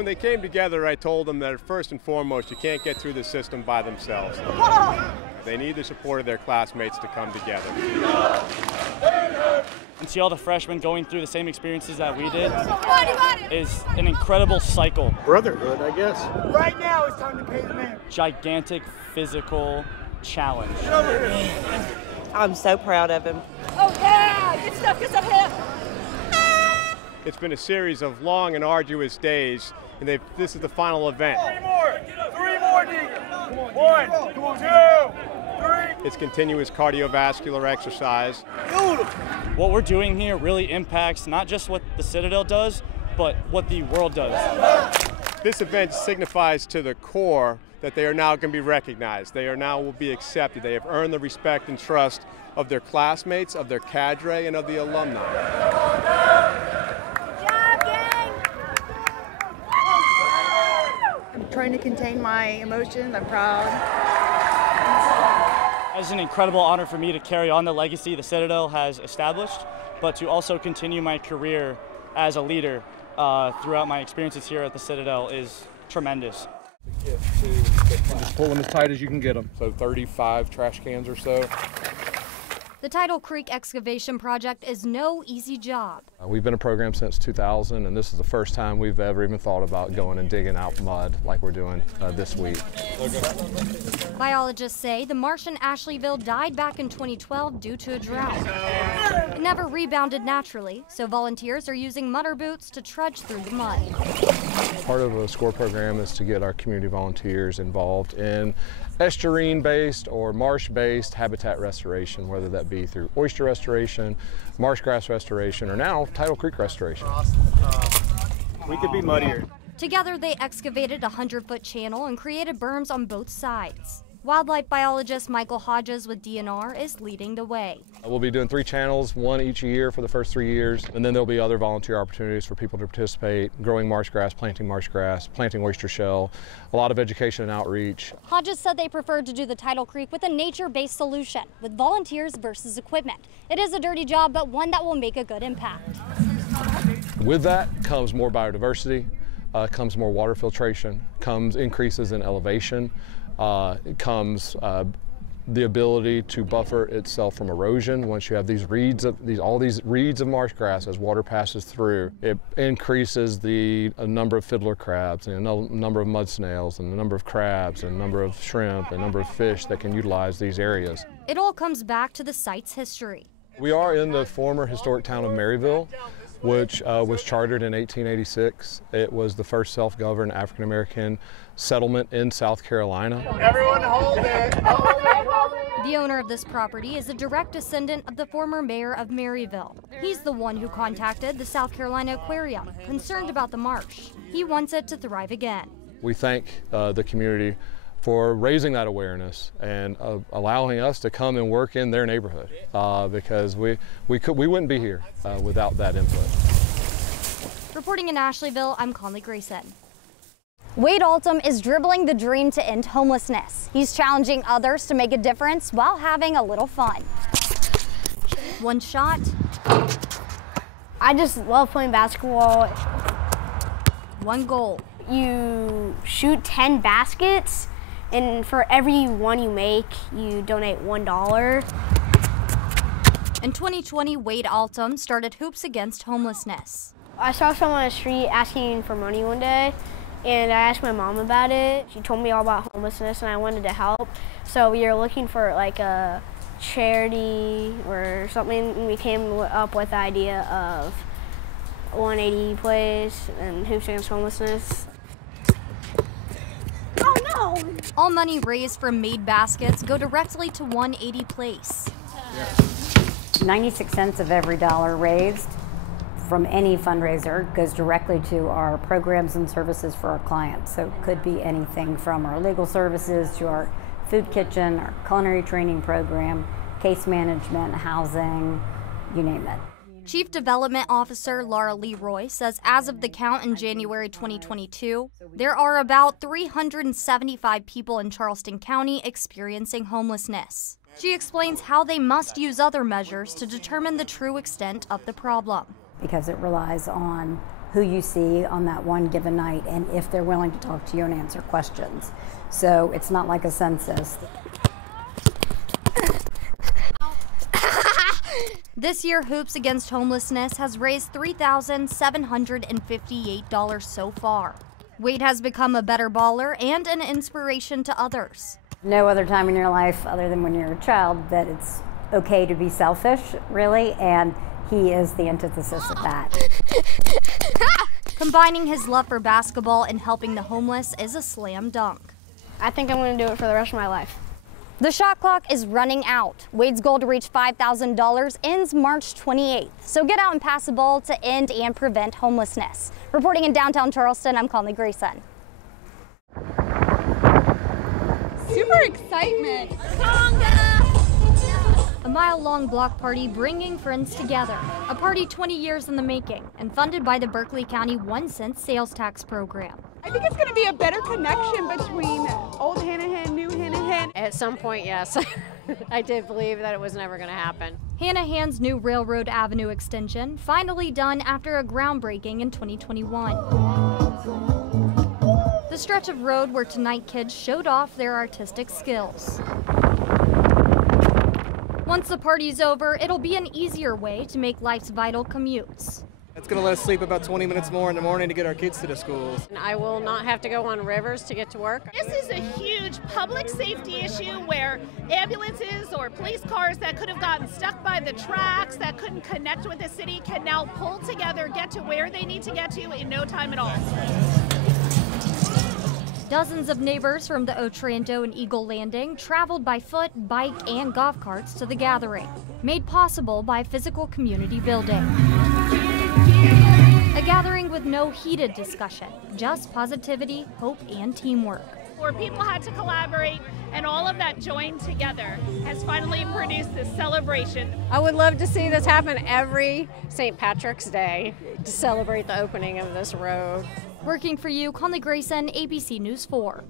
when they came together, I told them that first and foremost, you can't get through the system by themselves. They need the support of their classmates to come together. And see all the freshmen going through the same experiences that we did is an incredible cycle. Brotherhood, I guess. Right now it's time to pay the man. Gigantic physical challenge. I'm so proud of him. Oh yeah, good stuff up here. It's been a series of long and arduous days, and this is the final event. Three more, Deacon. 1, 2, 3. It's continuous cardiovascular exercise. What we're doing here really impacts not just what the Citadel does, but what the world does. This event signifies to the core that they are now going to be recognized. They are now will be accepted. They have earned the respect and trust of their classmates, of their cadre, and of the alumni. I'm trying to contain my emotions. I'm proud. It's an incredible honor for me to carry on the legacy the Citadel has established, but to also continue my career as a leader throughout my experiences here at the Citadel is tremendous. Just pull them as tight as you can get them. So 35 trash cans or so. The Tidal Creek excavation project is no easy job. We've been a program since 2000, and this is the first time we've ever even thought about going and digging out mud like we're doing this week. Biologists say the marsh in Ashleyville died back in 2012 due to a drought. It never rebounded naturally, so volunteers are using mudder boots to trudge through the mud. Part of a SCORE program is to get our community volunteers involved in estuarine-based or marsh-based habitat restoration, whether that be through oyster restoration, marsh grass restoration, or now Tidal Creek restoration. We could be muddier. Together, they excavated a 100-foot channel and created berms on both sides. Wildlife biologist Michael Hodges with DNR is leading the way. We'll be doing 3 channels, 1 each year for the first 3 years, and then there'll be other volunteer opportunities for people to participate, growing marsh grass, planting oyster shell, a lot of education and outreach. Hodges said they preferred to do the Tidal Creek with a nature-based solution, with volunteers versus equipment. It is a dirty job, but one that will make a good impact. With that comes more biodiversity, comes more water filtration, comes increases in elevation, comes the ability to buffer itself from erosion. Once you have these reeds all these reeds of marsh grass, as water passes through, it increases the number of fiddler crabs and a number of mud snails and the number of crabs and number of shrimp and number of fish that can utilize these areas. It all comes back to the site's history. We are in the former historic town of Maryville, which was chartered in 1886. It was the first self-governed African-American settlement in South Carolina. Everyone hold it. The owner of this property is a direct descendant of the former mayor of Maryville. He's the one who contacted the South Carolina Aquarium, concerned about the marsh. He wants it to thrive again. We thank the community for raising that awareness and allowing us to come and work in their neighborhood because we wouldn't be here without that input. Reporting in Ashleyville, I'm Conley Grayson. Wade Altum is dribbling the dream to end homelessness. He's challenging others to make a difference while having a little fun. One shot. I just love playing basketball. One goal. You shoot 10 baskets, and for every one you make, you donate $1. In 2020, Wade Altum started Hoops Against Homelessness. I saw someone on the street asking for money one day, and I asked my mom about it. She told me all about homelessness, and I wanted to help. So we were looking for like a charity or something, and we came up with the idea of 180 Plays and Hoops Against Homelessness. Oh no! All money raised from made baskets go directly to 180 Place. 96 cents of every dollar raised from any fundraiser goes directly to our programs and services for our clients. So it could be anything from our legal services to our food kitchen, our culinary training program, case management, housing, you name it. Chief Development Officer Laura Leroy says as of the count in January 2022, there are about 375 people in Charleston County experiencing homelessness. She explains how they must use other measures to determine the true extent of the problem. Because it relies on who you see on that one given night and if they're willing to talk to you and answer questions. So it's not like a census. This year, Hoops Against Homelessness has raised $3,758 so far. Wade has become a better baller and an inspiration to others. No other time in your life other than when you're a child that it's okay to be selfish, really, and he is the antithesis of that. Combining his love for basketball and helping the homeless is a slam dunk. I think I'm going to do it for the rest of my life. The shot clock is running out. Wade's goal to reach $5,000 ends March 28th. So get out and pass the ball to end and prevent homelessness. Reporting in downtown Charleston, I'm Conley Grayson. Super excitement. A mile-long block party bringing friends together. A party 20 years in the making and funded by the Berkeley County 1-cent sales tax program. I think it's going to be a better connection between old Hanahan, new Hanahan. At some point, yes. I did believe that it was never going to happen. Hanahan's new Railroad Avenue extension finally done after a groundbreaking in 2021. The stretch of road where tonight kids showed off their artistic skills. Once the party's over, it'll be an easier way to make life's vital commutes. It's going to let us sleep about 20 minutes more in the morning to get our kids to the schools. I will not have to go on rivers to get to work. This is a huge public safety issue where ambulances or police cars that could have gotten stuck by the tracks, that couldn't connect with the city, can now pull together, get to where they need to get to in no time at all. Dozens of neighbors from the Otranto and Eagle Landing traveled by foot, bike, and golf carts to the gathering, made possible by physical community building. A gathering with no heated discussion, just positivity, hope, and teamwork. Where people had to collaborate and all of that joined together has finally produced this celebration. I would love to see this happen every St. Patrick's Day to celebrate the opening of this road. Working for you, Conley Grayson, ABC News 4.